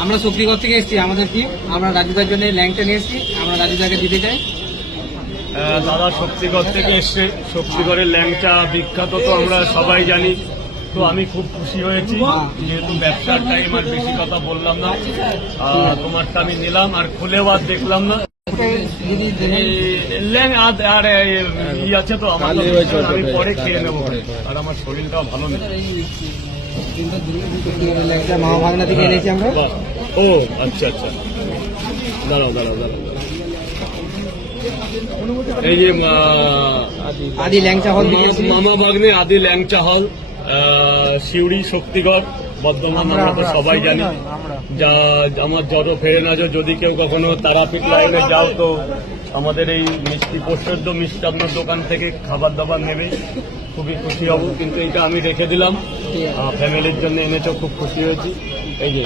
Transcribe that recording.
আমরা শক্তিগড় থেকে এসেছি, আমাদের টিম। আমরা রাজুদার জন্য ল্যাংটা নিয়ে এসেছি, আমরা রাজুদাকে দিতে চাই। দাদা শক্তিগড় থেকে এসছে। শক্তিগড়ের ল্যাংচা বিখ্যাত তো আমরা সবাই জানি। তো আমি খুব খুশি হয়েছি, যেহেতু ব্যবসার টাইম আর বেশি কথা বললাম না। তোমারটা আমি নিলাম আর খুলেও আর দেখলাম না। আর ই আছে তো আমার, আমি পরে খেয়ে নেবো, আর আমার শরীরটাও ভালো নেই। মামা ভাগনা থেকে এনেছি আমরা। ও আচ্ছা আচ্ছা, দাঁড়াও দাঁড়াও দাঁড়াও। এই যে আদি ল্যাংচা হল, মামা ভাগ্নে আদি ল্যাংচা হল, সিউড়ি শক্তিগড় বর্ধমান, আমরা তো সবাই জানি। যা আমার যত ফেরে না, যদি কেউ কখনো তারাপীঠ লাইনে যাও তো আমাদের এই মিষ্টি প্রসিদ্ধ মিষ্টান্ন দোকান থেকে খাবার দাবার নেবে, খুবই খুশি হব। কিন্তু এটা আমি রেখে দিলাম, ফ্যামিলির জন্য এনেছো, খুব খুশি হয়েছি। এই যে